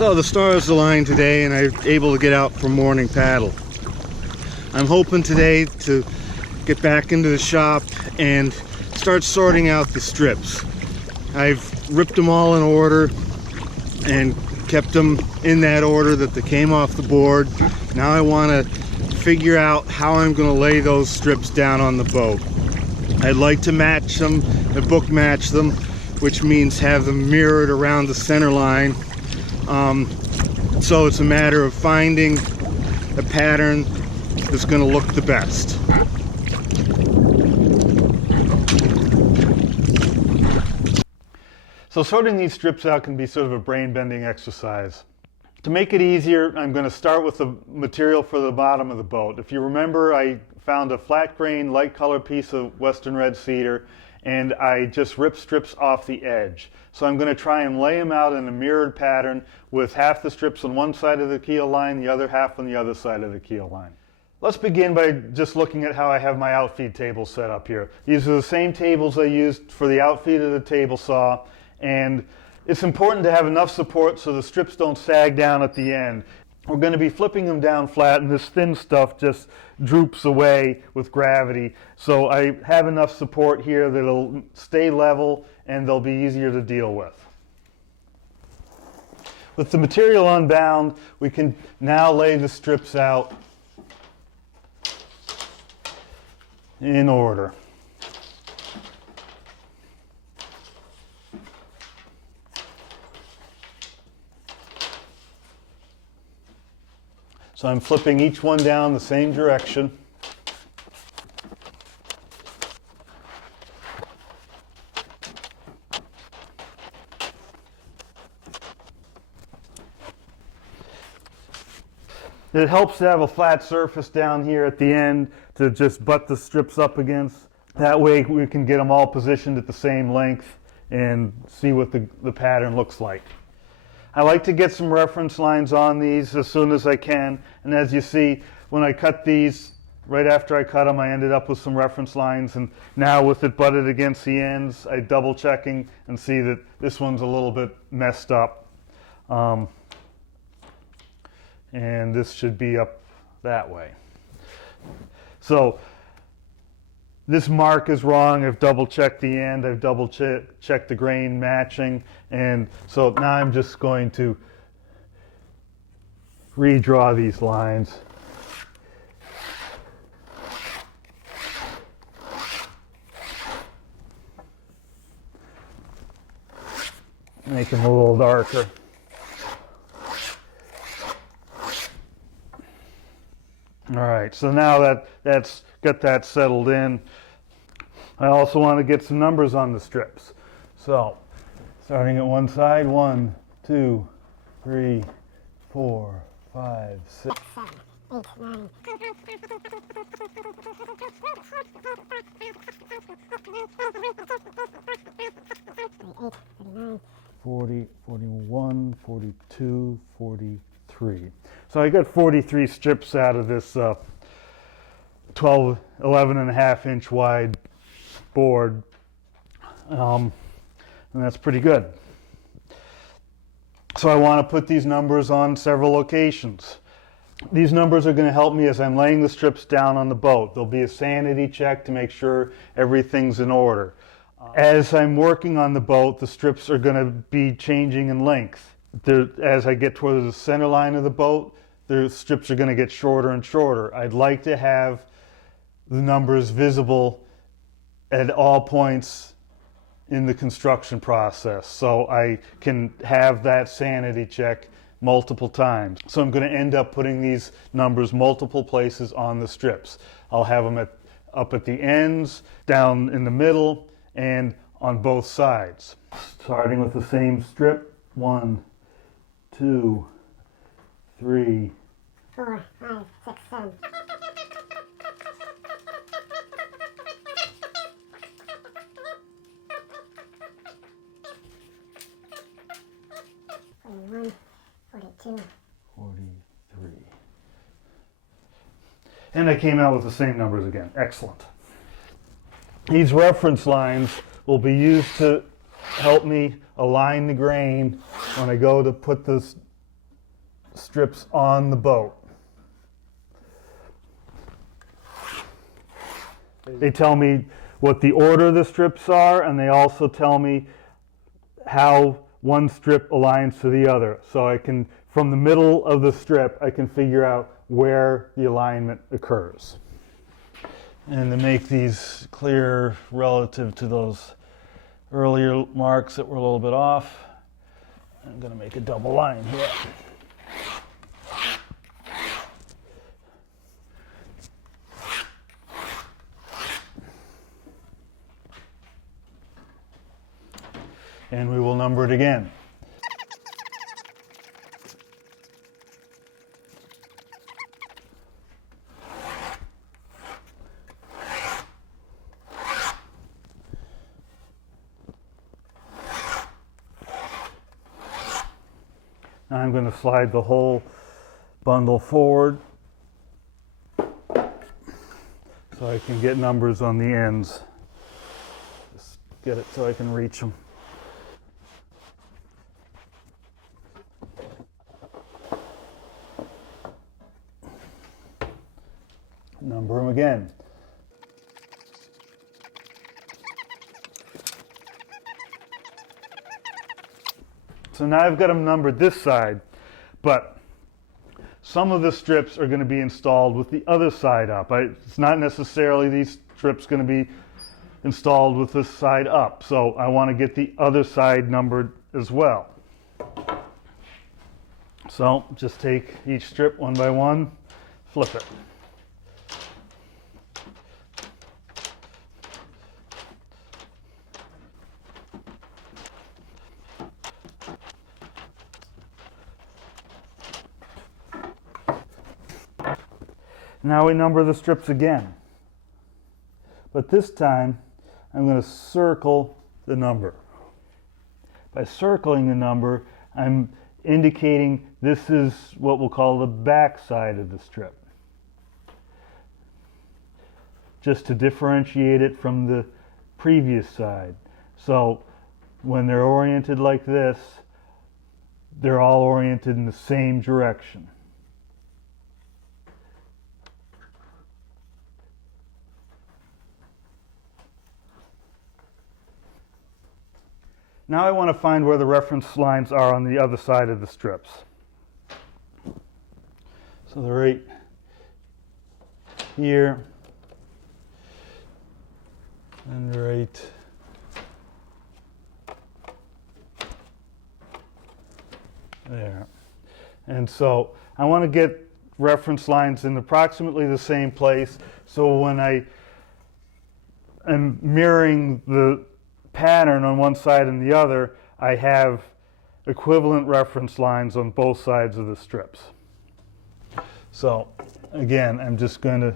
So the stars aligned today and I'm able to get out for morning paddle. I'm hoping today to get back into the shop and start sorting out the strips. I've ripped them all in order and kept them in that order that they came off the board. Now I want to figure out how I'm going to lay those strips down on the boat. I'd like to match them, book match them, which means have them mirrored around the center line. So it's a matter of finding a pattern that's going to look the best. So sorting these strips out can be sort of a brain-bending exercise. To make it easier, I'm going to start with the material for the bottom of the boat. If you remember, I found a flat grain, light color piece of Western red cedar, and I just ripped strips off the edge. So I'm going to try and lay them out in a mirrored pattern with half the strips on one side of the keel line, the other half on the other side of the keel line. Let's begin by just looking at how I have my outfeed tables set up here. These are the same tables I used for the outfeed of the table saw, and it's important to have enough support so the strips don't sag down at the end. We're going to be flipping them down flat, and this thin stuff just droops away with gravity. So I have enough support here that it'll stay level and they'll be easier to deal with. With the material unbound, we can now lay the strips out in order. So I'm flipping each one down the same direction. It helps to have a flat surface down here at the end to just butt the strips up against. That way we can get them all positioned at the same length and see what the pattern looks like. I like to get some reference lines on these as soon as I can, and as you see, when I cut these, right after I cut them, I ended up with some reference lines, and now with it butted against the ends, I double checking and see that this one's a little bit messed up. And this should be up that way. So this mark is wrong. I've double checked the end. I've double checked the grain matching. And so now I'm just going to redraw these lines. Make them a little darker. All right, so now that's got that settled in. I also want to get some numbers on the strips. So, starting at one side, 1, 2, 3, 4, 5, 6, 7, 8, 9. 40, 41, 42, 43. So I got 43 strips out of this 11 and a half inch wide board, and that's pretty good. So I want to put these numbers on several locations. These numbers are going to help me as I'm laying the strips down on the boat. There'll be a sanity check to make sure everything's in order. As I'm working on the boat, the strips are going to be changing in length. As I get towards the center line of the boat, the strips are going to get shorter and shorter. I'd like to have the numbers visible at all points in the construction process, so I can have that sanity check multiple times. So I'm going to end up putting these numbers multiple places on the strips. I'll have them up at the ends, down in the middle, and on both sides. Starting with the same strip, 1, 2, 3, 4, 5, 6, 7. 41, 42, 43. And I came out with the same numbers again. Excellent. These reference lines will be used to help me align the grain when I go to put the strips on the boat. They tell me what the order the strips are, and they also tell me how one strip aligns to the other. So I can, from the middle of the strip, I can figure out where the alignment occurs. And to make these clear relative to those earlier marks that were a little bit off, I'm going to make a double line here. And we will number it again. Now I'm going to slide the whole bundle forward so I can get numbers on the ends. Just get it so I can reach them. Number them again. So now I've got them numbered this side, but some of the strips are going to be installed with the other side up. It's not necessarily these strips going to be installed with this side up, so I want to get the other side numbered as well. So just take each strip one by one, flip it. Now we number the strips again, but this time I'm going to circle the number. By circling the number, I'm indicating this is what we'll call the back side of the strip, just to differentiate it from the previous side. So when they're oriented like this, they're all oriented in the same direction. Now I want to find where the reference lines are on the other side of the strips. So they're right here and right there. And so I want to get reference lines in approximately the same place, so when I am mirroring the pattern on one side and the other, I have equivalent reference lines on both sides of the strips. So again, I'm just going to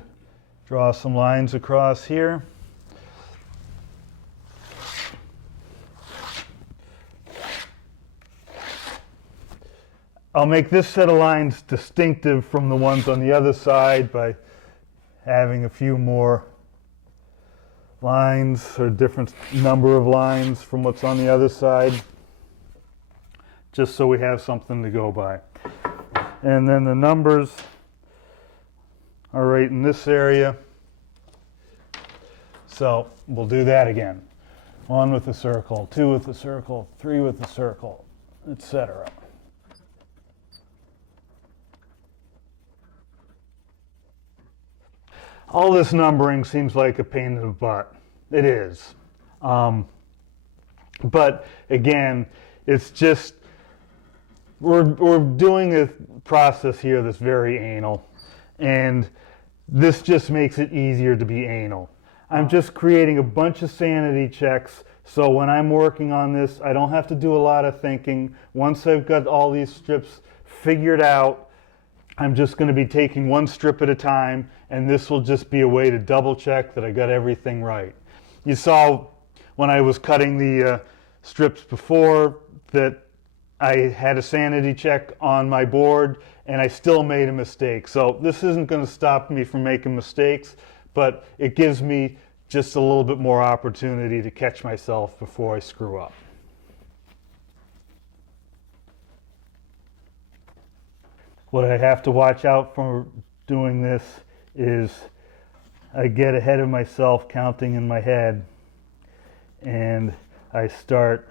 draw some lines across here. I'll make this set of lines distinctive from the ones on the other side by having a few more lines or different number of lines from what's on the other side, just so we have something to go by. And then the numbers are right in this area, so we'll do that again. 1 with a circle, 2 with a circle, 3 with a circle, etc. All this numbering seems like a pain in the butt. It is. But again, it's just, we're doing a process here that's very anal. And this just makes it easier to be anal. I'm just creating a bunch of sanity checks, so when I'm working on this, I don't have to do a lot of thinking. Once I've got all these strips figured out, I'm just going to be taking one strip at a time, and this will just be a way to double check that I got everything right. You saw when I was cutting the strips before that I had a sanity check on my board and I still made a mistake. So this isn't going to stop me from making mistakes, but it gives me just a little bit more opportunity to catch myself before I screw up. What I have to watch out for doing this is I get ahead of myself counting in my head and I start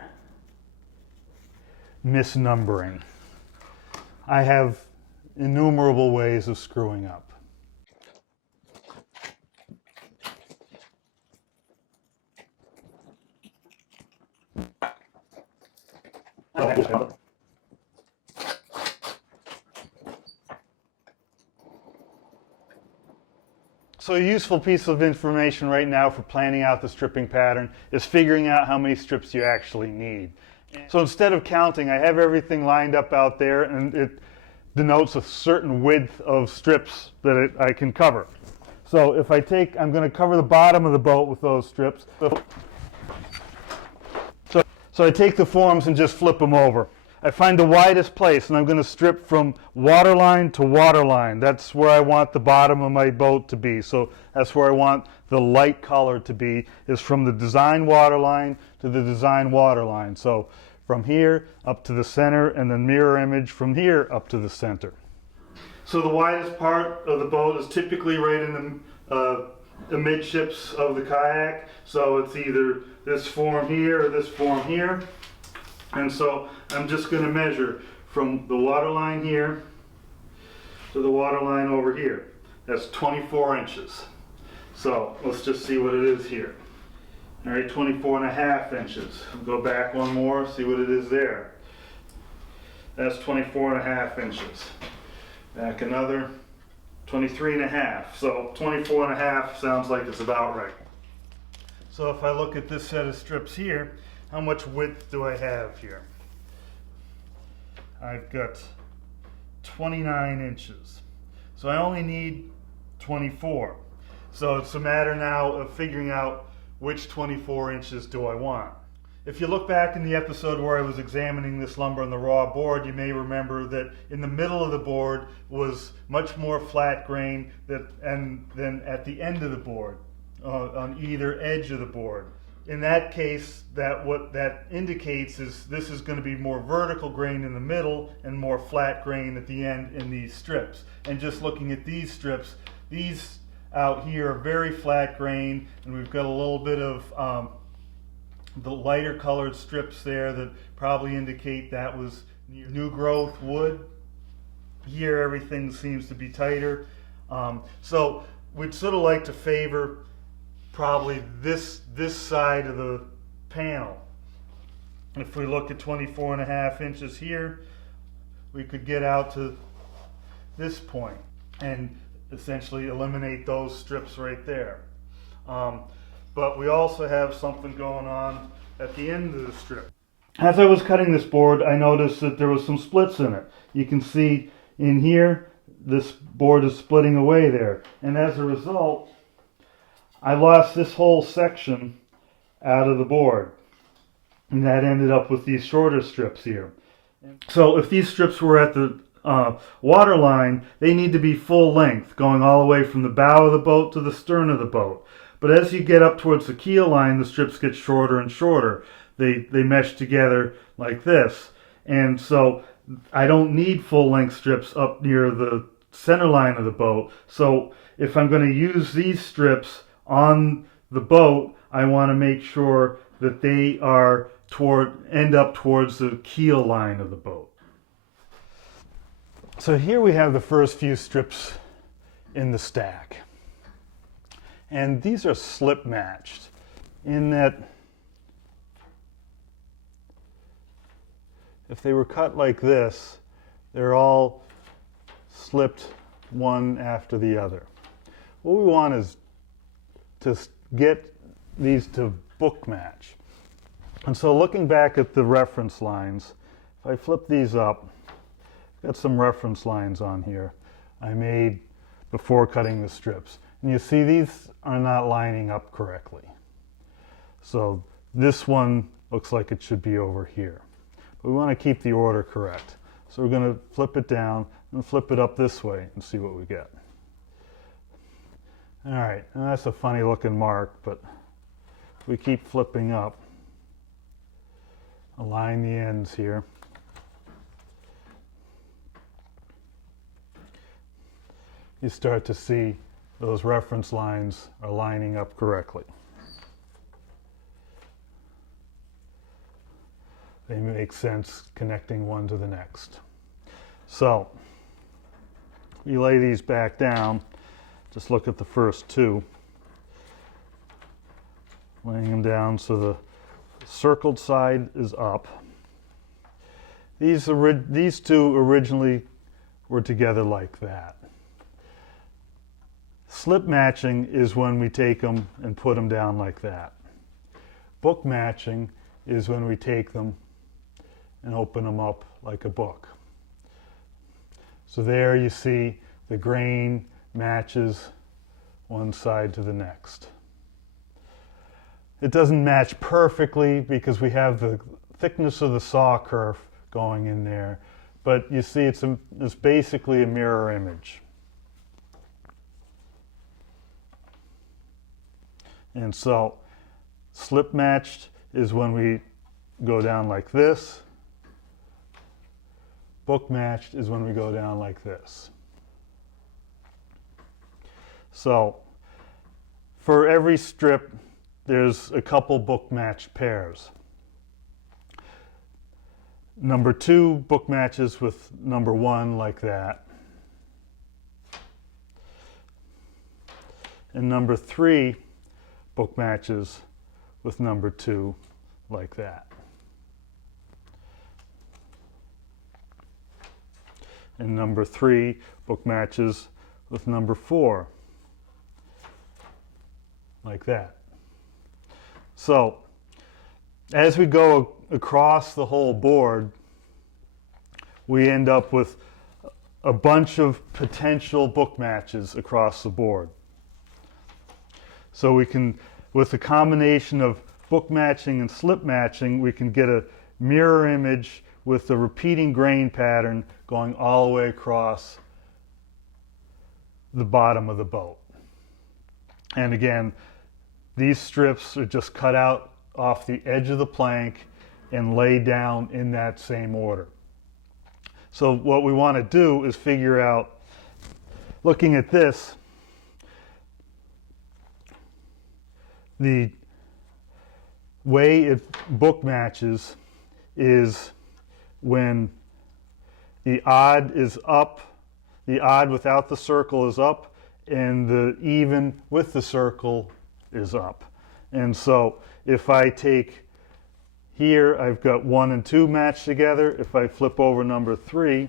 misnumbering. I have innumerable ways of screwing up. So a useful piece of information right now for planning out the stripping pattern is figuring out how many strips you actually need. So instead of counting, I have everything lined up out there, and it denotes a certain width of strips that I can cover. So if I'm going to cover the bottom of the boat with those strips. So I take the forms and just flip them over. I find the widest place, and I'm going to strip from waterline to waterline. That's where I want the bottom of my boat to be. So that's where I want the light color to be, is from the design waterline to the design waterline. So from here up to the center, and then mirror image from here up to the center. So the widest part of the boat is typically right in the amidships of the kayak. So it's either this form here or this form here. And so I'm just going to measure from the waterline here to the waterline over here. That's 24 inches. So let's just see what it is here. All right, 24.5 inches. Go back one more, see what it is there. That's 24.5 inches. Back another 23.5. So 24.5 sounds like it's about right. So if I look at this set of strips here, how much width do I have here? I've got 29 inches. So I only need 24. So it's a matter now of figuring out which 24 inches do I want. If you look back in the episode where I was examining this lumber on the raw board, you may remember that in the middle of the board was much more flat grain than at the end of the board, on either edge of the board. In that case, what that indicates is this is going to be more vertical grain in the middle and more flat grain at the end in these strips. And just looking at these strips, these out here are very flat grain, and we've got a little bit of the lighter colored strips there that probably indicate that was new growth wood. Here everything seems to be tighter. So we'd sort of like to favor probably this side of the panel. If we look at 24.5 inches here, we could get out to this point and essentially eliminate those strips right there. But we also have something going on at the end of the strip. As I was cutting this board, I noticed that there was some splits in it. You can see in here, this board is splitting away there. And as a result, I lost this whole section out of the board. And that ended up with these shorter strips here. So if these strips were at the water line, they need to be full length, going all the way from the bow of the boat to the stern of the boat. But as you get up towards the keel line, the strips get shorter and shorter. They mesh together like this. And so I don't need full length strips up near the center line of the boat. So if I'm going to use these strips on the boat, I want to make sure that they are end up towards the keel line of the boat. So here we have the first few strips in the stack. And these are slip matched in that if they were cut like this, they're all slipped one after the other. What we want is to get these to book match. And so looking back at the reference lines, if I flip these up, I've got some reference lines on here I made before cutting the strips. And you see these are not lining up correctly. So this one looks like it should be over here. But we want to keep the order correct. So we're going to flip it down and flip it up this way and see what we get. All right, and that's a funny looking mark, but if we keep flipping up, align the ends here. you start to see those reference lines are lining up correctly. They make sense connecting one to the next. So we lay these back down. Just look at the first two. Laying them down so the circled side is up. These two originally were together like that. Slip matching is when we take them and put them down like that. Book matching is when we take them and open them up like a book. So there you see the grain matches one side to the next. It doesn't match perfectly because we have the thickness of the saw kerf going in there, but you see it's basically a mirror image. And so slip matched is when we go down like this. Book matched is when we go down like this. So for every strip, there's a couple book matched pairs. Number 2 book matches with number 1 like that. And number 3 book matches with number 2 like that. And number 3 book matches with number 4 like that. So as we go across the whole board, we end up with a bunch of potential book matches across the board. So we can, with a combination of book matching and slip matching, we can get a mirror image with the repeating grain pattern going all the way across the bottom of the boat. And again, these strips are just cut out off the edge of the plank and laid down in that same order. So what we want to do is figure out, looking at this, the way it book matches is when the odd is up, the odd without the circle is up, and the even with the circle is up. And so if I take here, I've got 1 and 2 matched together. If I flip over number 3,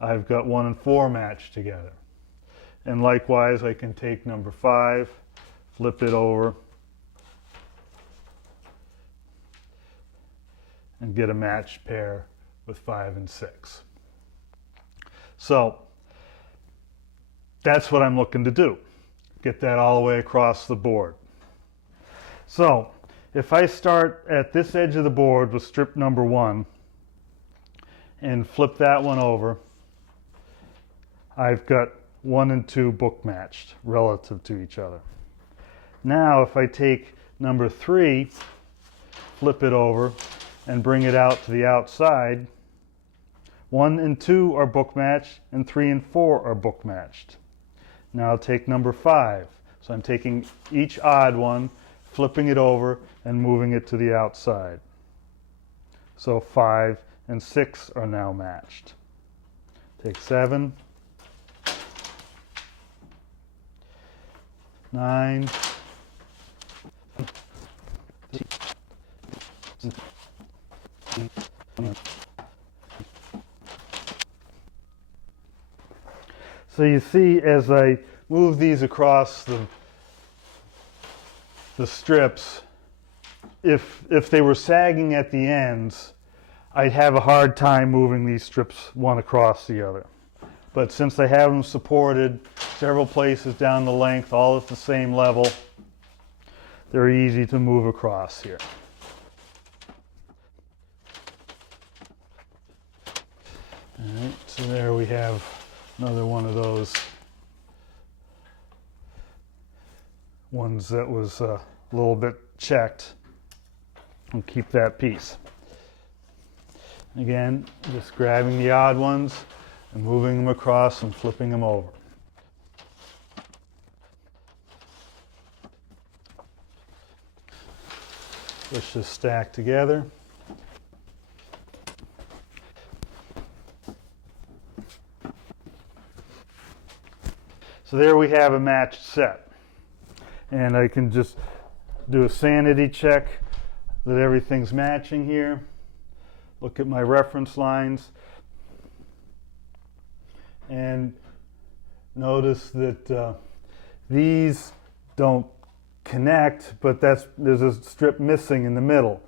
I've got 1 and 4 matched together. And likewise, I can take number 5, flip it over, and get a matched pair with 5 and 6. So that's what I'm looking to do. Get that all the way across the board. So if I start at this edge of the board with strip number 1 and flip that one over, I've got 1 and 2 book matched relative to each other. Now if I take number 3, flip it over, and bring it out to the outside, 1 and 2 are book matched and 3 and 4 are book matched. Now I'll take number 5. So I'm taking each odd one, flipping it over, and moving it to the outside. So 5 and 6 are now matched. Take 7, 9, so you see as I move these across the strips, if they were sagging at the ends, I'd have a hard time moving these strips one across the other. But since I have them supported several places down the length, all at the same level, they're easy to move across here. All right, so there we have another one of those ones that was a little bit checked. We'll keep that piece. Again, just grabbing the odd ones and moving them across and flipping them over. Push this stack together. So there we have a matched set. And I can just do a sanity check that everything's matching here. Look at my reference lines. And notice that these don't connect, but there's a strip missing in the middle.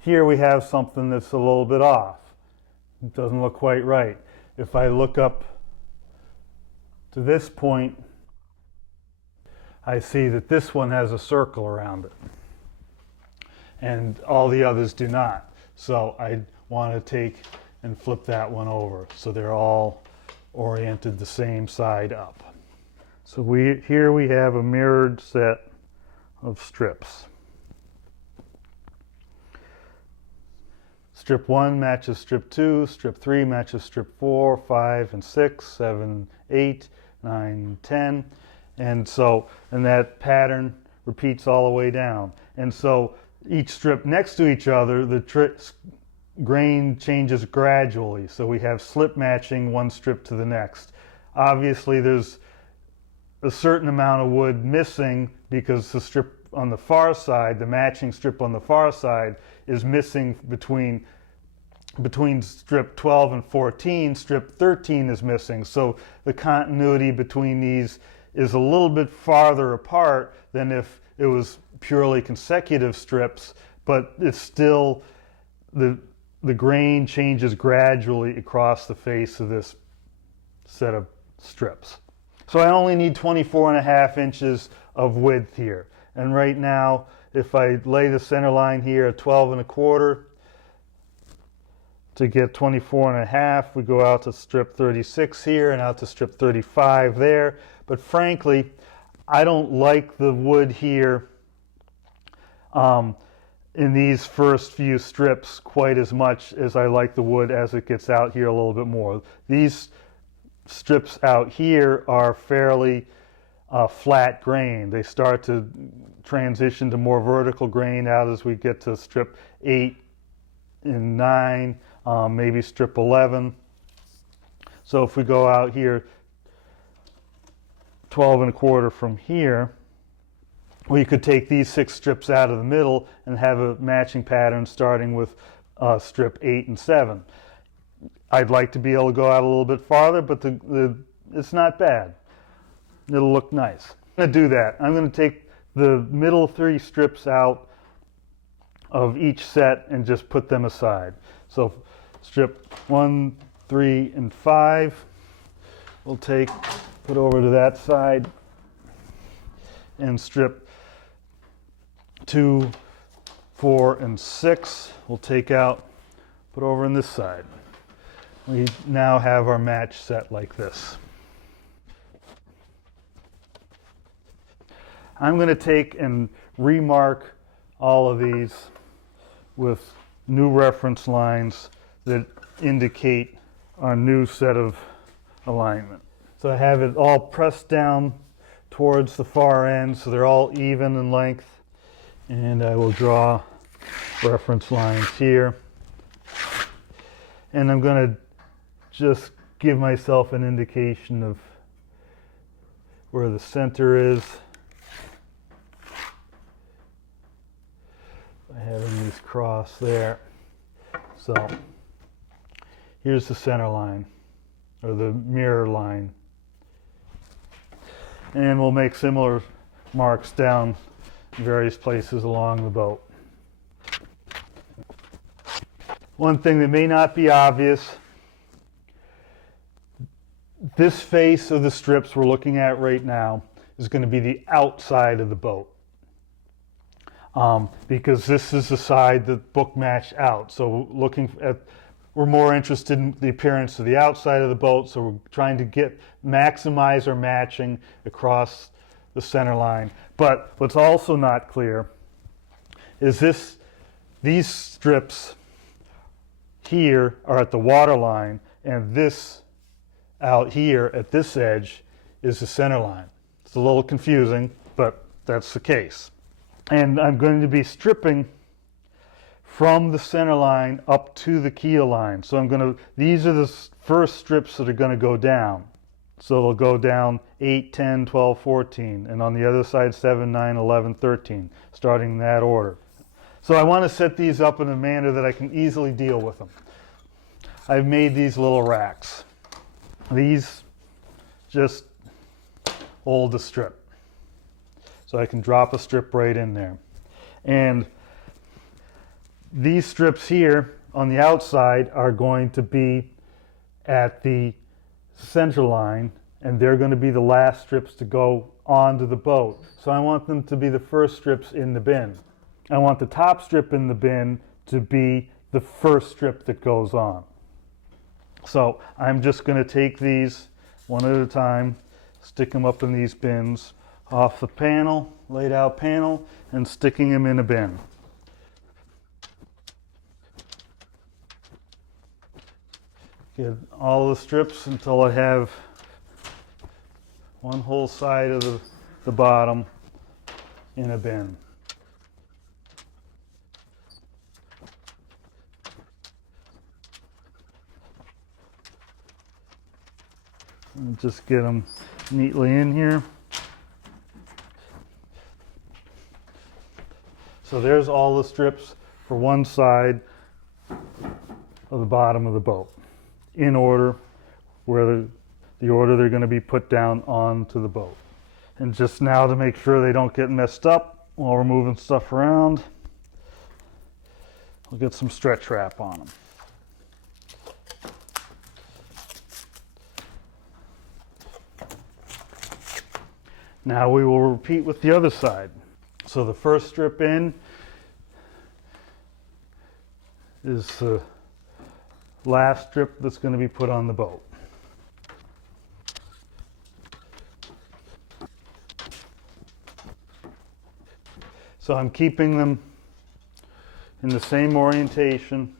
Here we have something that's a little bit off. It doesn't look quite right. If I look up to this point, I see that this one has a circle around it, and all the others do not. So I want to take and flip that one over so they're all oriented the same side up. So here we have a mirrored set of strips. Strip 1 matches strip 2, strip 3 matches strip 4, 5, and 6, 7, 8, 9, 10. And that pattern repeats all the way down. And so each strip next to each other, the grain changes gradually. So we have slip matching one strip to the next. Obviously there's a certain amount of wood missing because the strip on the far side, the matching strip on the far side, is missing between strip 12 and 14. Strip 13 is missing. So the continuity between these is a little bit farther apart than if it was purely consecutive strips, but it's still, the grain changes gradually across the face of this set of strips. So I only need 24.5 inches of width here. And right now, if I lay the center line here at 12.25, to get 24.5, we go out to strip 36 here and out to strip 35 there. But frankly, I don't like the wood here in these first few strips quite as much as I like the wood as it gets out here a little bit more. These strips out here are fairly flat grain. They start to transition to more vertical grain out as we get to strip 8 and 9, maybe strip 11. So if we go out here 12.25 from here, we could take these 6 strips out of the middle and have a matching pattern starting with strip 8 and 7. I'd like to be able to go out a little bit farther, but it's not bad. It'll look nice. I'm going to do that. I'm going to take the middle 3 strips out of each set and just put them aside. So strip 1, 3, and 5 we'll put over to that side, and strip 2, 4, and 6 we'll take out, put over on this side. We now have our match set like this. I'm going to take and remark all of these with new reference lines that indicate our new set of alignment. So I have it all pressed down towards the far end so they're all even in length, and I will draw reference lines here. And I'm going to just give myself an indication of where the center is. I have these cross there. So here's the center line, or the mirror line. And we'll make similar marks down in various places along the boat. One thing that may not be obvious, this face of the strips we're looking at right now is going to be the outside of the boat. Because this is the side that book matched out. So we're more interested in the appearance of the outside of the boat, so we're trying to maximize our matching across the center line. But what's also not clear is these strips here are at the water line, and this out here at this edge is the center line. It's a little confusing, but that's the case. And I'm going to be stripping from the center line up to the keel line. So these are the first strips that are going to go down. So they'll go down 8, 10, 12, 14, and on the other side 7, 9, 11, 13, starting in that order. So I want to set these up in a manner that I can easily deal with them. I've made these little racks. These just hold the strip. So I can drop a strip right in there. And these strips here on the outside are going to be at the center line, and they're going to be the last strips to go onto the boat. So I want them to be the first strips in the bin. I want the top strip in the bin to be the first strip that goes on. So I'm just going to take these one at a time, stick them up in these bins, off the panel, laid out panel, and sticking them in a bin. Get all the strips until I have one whole side of the bottom in a bin. And just get them neatly in here. So there's all the strips for one side of the bottom of the boat, in order, where the order they're going to be put down onto the boat. And just now, to make sure they don't get messed up while we're moving stuff around, we'll get some stretch wrap on them. Now we will repeat with the other side. So the first strip in is the last strip that's going to be put on the boat. So I'm keeping them in the same orientation,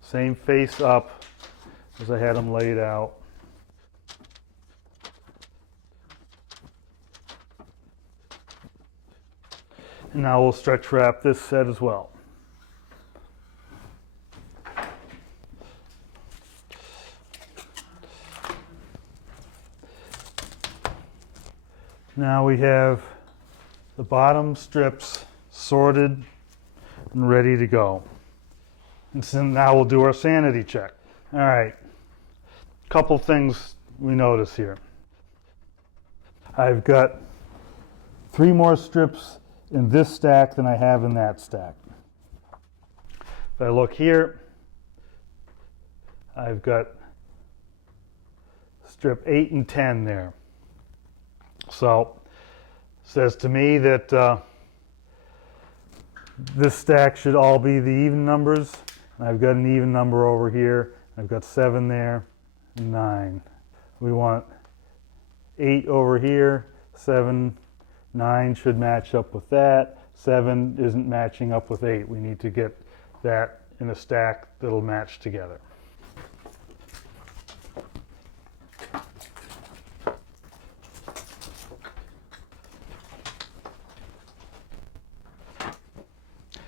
same face up as I had them laid out. And now we'll stretch wrap this set as well. Now we have the bottom strips sorted and ready to go. And so now we'll do our sanity check. All right, couple things we notice here. I've got 3 more strips in this stack than I have in that stack. If I look here, I've got strip 8 and 10 there. So it says to me that this stack should all be the even numbers. And I've got an even number over here. I've got 7 there and 9. We want 8 over here, 7, 9 should match up with that. 7 isn't matching up with 8. We need to get that in a stack that'll match together.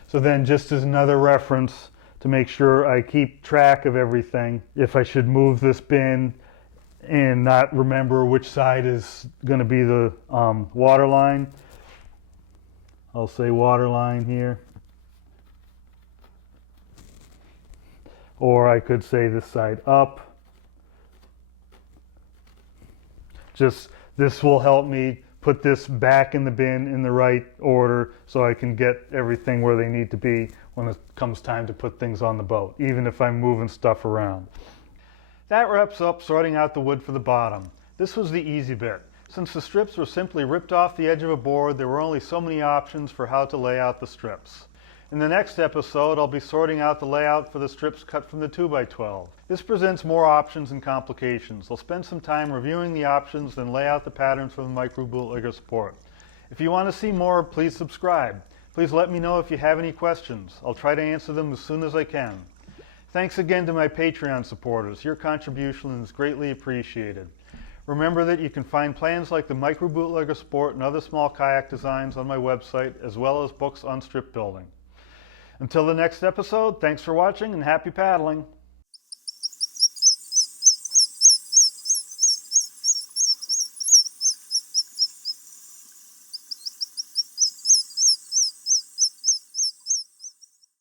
So then, just as another reference to make sure I keep track of everything, if I should move this bin and not remember which side is going to be the water line, I'll say water line here. Or I could say this side up. Just this will help me put this back in the bin in the right order so I can get everything where they need to be when it comes time to put things on the boat, even if I'm moving stuff around. That wraps up sorting out the wood for the bottom. This was the easy bit. Since the strips were simply ripped off the edge of a board, there were only so many options for how to lay out the strips. In the next episode, I'll be sorting out the layout for the strips cut from the 2x12. This presents more options and complications. I'll spend some time reviewing the options, then lay out the patterns for the microBootlegger support. If you want to see more, please subscribe. Please let me know if you have any questions. I'll try to answer them as soon as I can. Thanks again to my Patreon supporters. Your contribution is greatly appreciated. Remember that you can find plans like the microBootlegger Sport and other small kayak designs on my website, as well as books on strip building. Until the next episode, thanks for watching and happy paddling.